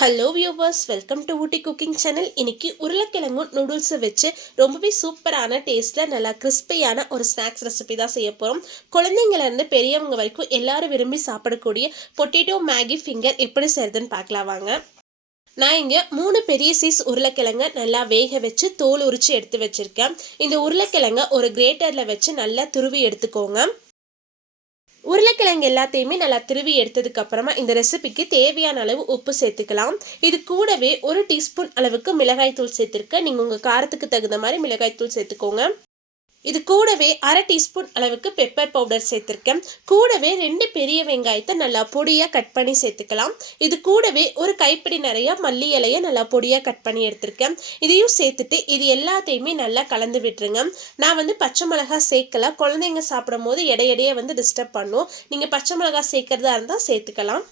Hello viewers, welcome to Ooty cooking channel. இன்னைக்கு உருளைக்கிழங்கும் நூடுல்ஸை வச்சு ரொம்பவே சூப்பரான டேஸ்ட்டில் நல்லா கிறிஸ்பியான ஒரு ஸ்நாக்ஸ் ரெசிபி தான் செய்ய போகிறோம். குழந்தைங்கலேருந்து பெரியவங்க வரைக்கும் எல்லாரும் விரும்பி சாப்பிடக்கூடிய பொட்டேட்டோ மேகி ஃபிங்கர் எப்படி செய்யறதுன்னு பார்க்கலாம் வாங்க. நான் இங்கே 3 பெரிய சைஸ் உருளைக்கிழங்க நல்லா வேக வச்சு தோல் உரித்து எடுத்து வச்சுருக்கேன். இந்த உருளைக்கிழங்க ஒரு கிரேட்டரில் வச்சு நல்லா துருவி எடுத்துக்கோங்க. உருளைக்கிழங்கு எல்லாத்தையுமே நல்லா திருவி எடுத்ததுக்கு அப்புறமா இந்த ரெசிபிக்கு தேவையான அளவு உப்பு சேர்த்துக்கலாம். இது கூடவே 1 டீஸ்பூன் அளவுக்கு மிளகாய் தூள் சேர்த்துருக்கேன். நீங்கள் உங்கள் காரத்துக்கு தகுந்த மாதிரி மிளகாய் தூள் சேர்த்துக்கோங்க. இது கூடவே 1/2 டீஸ்பூன் அளவுக்கு பெப்பர் பவுடர் சேர்த்துருக்கேன். கூடவே 2 பெரிய வெங்காயத்தை நல்லா பொடியாக கட் பண்ணி சேர்த்துக்கலாம். இது கூடவே ஒரு கைப்பிடி நிறைய மல்லி இலையை நல்லா பொடியாக கட் பண்ணி எடுத்திருக்கேன். இதையும் சேர்த்துட்டு இது எல்லாத்தையுமே நல்லா கலந்து விட்டுருங்க. நான் பச்சை மிளகாய் சேர்க்கல, குழந்தைங்க சாப்பிடும் போது இடையிடையே டிஸ்டர்ப் பண்ணும். நீங்கள் பச்சை மிளகாய் சேர்க்கறதா இருந்தால் சேர்த்துக்கலாம்.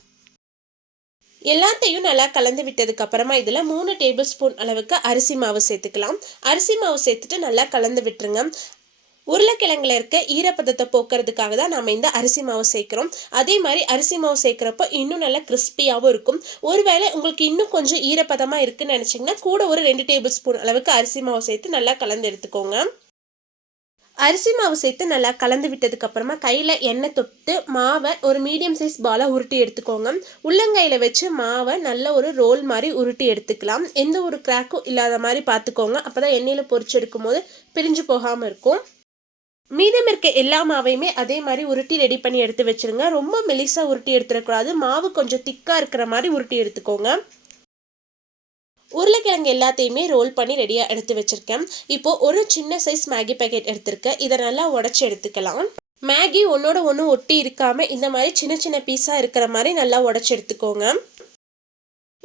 எல்லாத்தையும் நல்லா கலந்து விட்டதுக்கு அப்புறமா இதில் 3 டேபிள் ஸ்பூன் அளவுக்கு அரிசி மாவு சேர்த்துக்கலாம். அரிசி மாவு சேர்த்துட்டு நல்லா கலந்து விட்டுருங்க. உருளைக்கிழங்குல இருக்க ஈரப்பதத்தை போக்குறதுக்காக தான் நம்ம இந்த அரிசி மாவு சேர்க்குறோம். அதே மாதிரி அரிசி மாவு சேர்க்குறப்போ இன்னும் நல்லா கிறிஸ்பியாகவும் இருக்கும். ஒருவேளை உங்களுக்கு இன்னும் கொஞ்சம் ஈரப்பதமாக இருக்குன்னு நினச்சிங்கன்னா கூட ஒரு 2 டேபிள் ஸ்பூன் அளவுக்கு அரிசி மாவு சேர்த்து நல்லா கலந்து எடுத்துக்கோங்க. அரிசி மாவு சேர்த்து நல்லா கலந்து விட்டதுக்கு அப்புறமா கையில் எண்ணெய் தொட்டு மாவை ஒரு மீடியம் சைஸ் பாலாக உருட்டி எடுத்துக்கோங்க. உள்ளங்கையில் வச்சு மாவை நல்ல ஒரு ரோல் மாதிரி உருட்டி எடுத்துக்கலாம். எந்த ஒரு கிராக்கும் இல்லாத மாதிரி பார்த்துக்கோங்க. அப்போ தான் எண்ணெயில் பொரிச்சு எடுக்கும் போது பிரிஞ்சு போகாமல் இருக்கும். மீதம் இருக்க எல்லா மாவையுமே அதே மாதிரி உருட்டி ரெடி பண்ணி எடுத்து வச்சுருங்க. ரொம்ப மெலிசாக உருட்டி எடுத்துடக்கூடாது. மாவு கொஞ்சம் திக்காக இருக்கிற மாதிரி உருட்டி எடுத்துக்கோங்க. உருளைக்கிழங்கு எல்லாத்தையுமே ரோல் பண்ணி ரெடியாக எடுத்து வச்சுருக்கேன். இப்போது ஒரு சின்ன சைஸ் மேகி பேக்கெட் எடுத்திருக்கேன். இதை நல்லா உடச்சி எடுத்துக்கலாம். மேகி ஒன்றோட ஒன்று ஒட்டி இருக்காமல் இந்த மாதிரி சின்ன சின்ன பீஸாக இருக்கிற மாதிரி நல்லா உடச்சி எடுத்துக்கோங்க.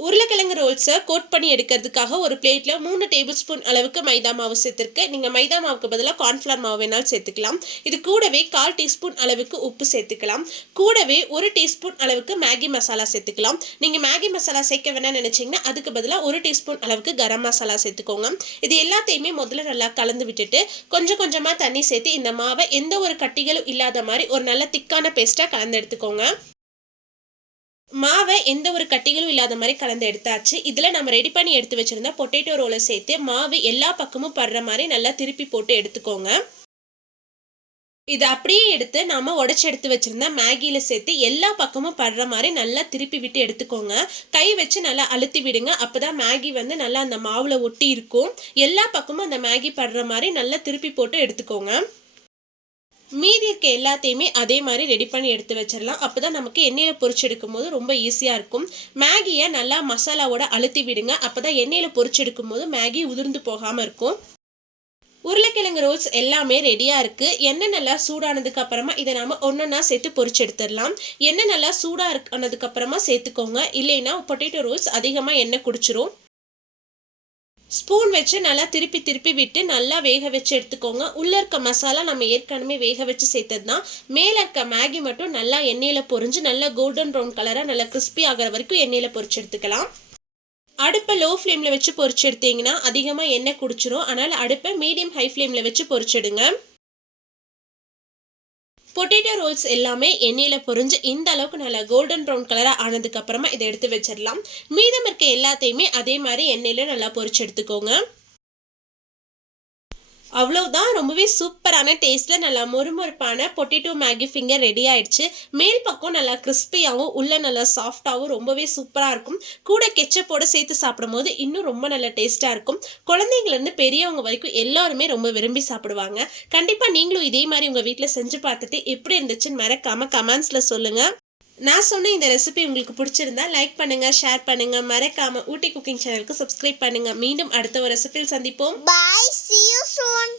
உருளைக்கிழங்கு ரோல்ஸை கோட் பண்ணி எடுக்கிறதுக்காக ஒரு பிளேட்டில் 3 டேபிள் ஸ்பூன் அளவுக்கு மைதா மாவு சேர்த்துருக்கேன். நீங்கள் மைதா மாவுக்கு பதிலாக கார்ன்ஃப்ளவர் மாவு வேணாலும் சேர்த்துக்கலாம். இது கூடவே 1/4 டீஸ்பூன் அளவுக்கு உப்பு சேர்த்துக்கலாம். கூடவே 1 டீஸ்பூன் அளவுக்கு மேகி மசாலா சேர்த்துக்கலாம். நீங்கள் மேகி மசாலா சேர்க்க வேணாம்னு நினச்சிங்கன்னா அதுக்கு பதிலாக 1 டீஸ்பூன் அளவுக்கு கரம் மசாலா சேர்த்துக்கோங்க. இது எல்லாத்தையுமே முதல்ல நல்லா கலந்து விட்டுட்டு கொஞ்சம் கொஞ்சமாக தண்ணி சேர்த்து இந்த மாவை எந்த ஒரு கட்டிகளும் இல்லாத மாதிரி ஒரு நல்ல திக்கான பேஸ்ட்டாக கலந்து எடுத்துக்கோங்க. மாவை எந்த ஒரு கட்டிகளும் இல்லாத மாதிரி கலந்து எடுத்தாச்சு. இதில் நம்ம ரெடி பண்ணி எடுத்து வச்சுருந்தா பொட்டேட்டோ ரோலை சேர்த்து மாவு எல்லா பக்கமும் படுற மாதிரி நல்லா திருப்பி போட்டு எடுத்துக்கோங்க. இதை அப்படியே எடுத்து நாம் உடச்சி எடுத்து வச்சுருந்தா மேகியில் சேர்த்து எல்லா பக்கமும் படுற மாதிரி நல்லா திருப்பி விட்டு எடுத்துக்கோங்க. கை வச்சு நல்லா அழுத்தி விடுங்க. அப்போ தான் மேகி நல்லா அந்த மாவில் ஒட்டி இருக்கும். எல்லா பக்கமும் அந்த மேகி படுற மாதிரி நல்லா திருப்பி போட்டு எடுத்துக்கோங்க. மீதி இருக்க எல்லாத்தையுமே அதே மாதிரி ரெடி பண்ணி எடுத்து வச்சிடலாம். அப்போ தான் நமக்கு எண்ணெயில் பொரிச்சு எடுக்கும் போது ரொம்ப ஈஸியாக இருக்கும். மேகியை நல்லா மசாலாவோட அழுத்தி விடுங்க. அப்போ தான் எண்ணெயில் பொரிச்சு எடுக்கும் போது மேகி உதிர்ந்து போகாமல் இருக்கும். உருளைக்கிழங்கு ரோல்ஸ் எல்லாமே ரெடியாக இருக்குது. எண்ணெய் நல்லா சூடானதுக்கு அப்புறமா இதை நம்ம ஒன்றா சேர்த்து பொரிச்சு எடுத்துடலாம். எண்ணெய் நல்லா சூடாக ஆனதுக்கப்புறமா சேர்த்துக்கோங்க. இல்லைன்னா பொட்டேட்டோ ரோல்ஸ் அதிகமாக எண்ணெய் குடிச்சிரும். ஸ்பூன் வச்சு நல்லா திருப்பி திருப்பி விட்டு நல்லா வேக வச்சு எடுத்துக்கோங்க. உள்ளே இருக்க மசாலா நம்ம ஏற்கனவே வேக வச்சு சேர்த்தது தான். மேலே இருக்க மேகி மட்டும் நல்லா எண்ணெயில் பொரிஞ்சு நல்லா கோல்டன் ப்ரௌன் கலராக நல்லா கிறிஸ்பி ஆகிற வரைக்கும் எண்ணெயில் பொரிச்சு எடுத்துக்கலாம். அடுப்பை லோ ஃப்ளேமில் வச்சு பொரிச்சு எடுத்தீங்கன்னா அதிகமாக எண்ணெய் குடிச்சிரும். அதனால் அடுப்பை மீடியம் ஹை ஃப்ளேமில் வச்சு பொரிச்சிடுங்க. பொட்டேட்டோ ரோல்ஸ் எல்லாமே எண்ணெயில் பொரிஞ்சு இந்த அளவுக்கு நல்லா கோல்டன் ப்ரௌன் கலராக ஆனதுக்கு அப்புறமா இதை எடுத்து வச்சிடலாம். மீதம் இருக்க எல்லாத்தையுமே அதே மாதிரி எண்ணெயில் நல்லா பொரிச்சு எடுத்துக்கோங்க. அவ்வளோதான், ரொம்பவே சூப்பரான டேஸ்ட்டில் நல்லா மொறுமொறுப்பான பொட்டேட்டோ மேகி ஃபிங்கர் ரெடி ஆயிடுச்சு. மேல் பக்கம் நல்லா கிறிஸ்பியாகவும் உள்ள நல்லா சாஃப்டாகவும் ரொம்பவே சூப்பராக இருக்கும். கூட கெச்சப்போடு சேர்த்து சாப்பிடும் போது இன்னும் ரொம்ப நல்ல டேஸ்ட்டாக இருக்கும். குழந்தைங்கலேருந்து பெரியவங்க வரைக்கும் எல்லாருமே ரொம்ப விரும்பி சாப்பிடுவாங்க. கண்டிப்பாக நீங்களும் இதே மாதிரி உங்கள் வீட்டில் செஞ்சு பார்த்துட்டு எப்படி இருந்துச்சுன்னு மறக்காமல் கமெண்ட்ஸில் சொல்லுங்கள். நான் சொன்ன இந்த ரெசிபி உங்களுக்கு பிடிச்சிருந்தா லைக் பண்ணுங்கள், ஷேர் பண்ணுங்கள். மறக்காமல் ஊட்டி குக்கிங் சேனலுக்கு சப்ஸ்கிரைப் பண்ணுங்கள். மீண்டும் அடுத்த ஒரு ரெசிபியில் சந்திப்போம். Bye, see you soon.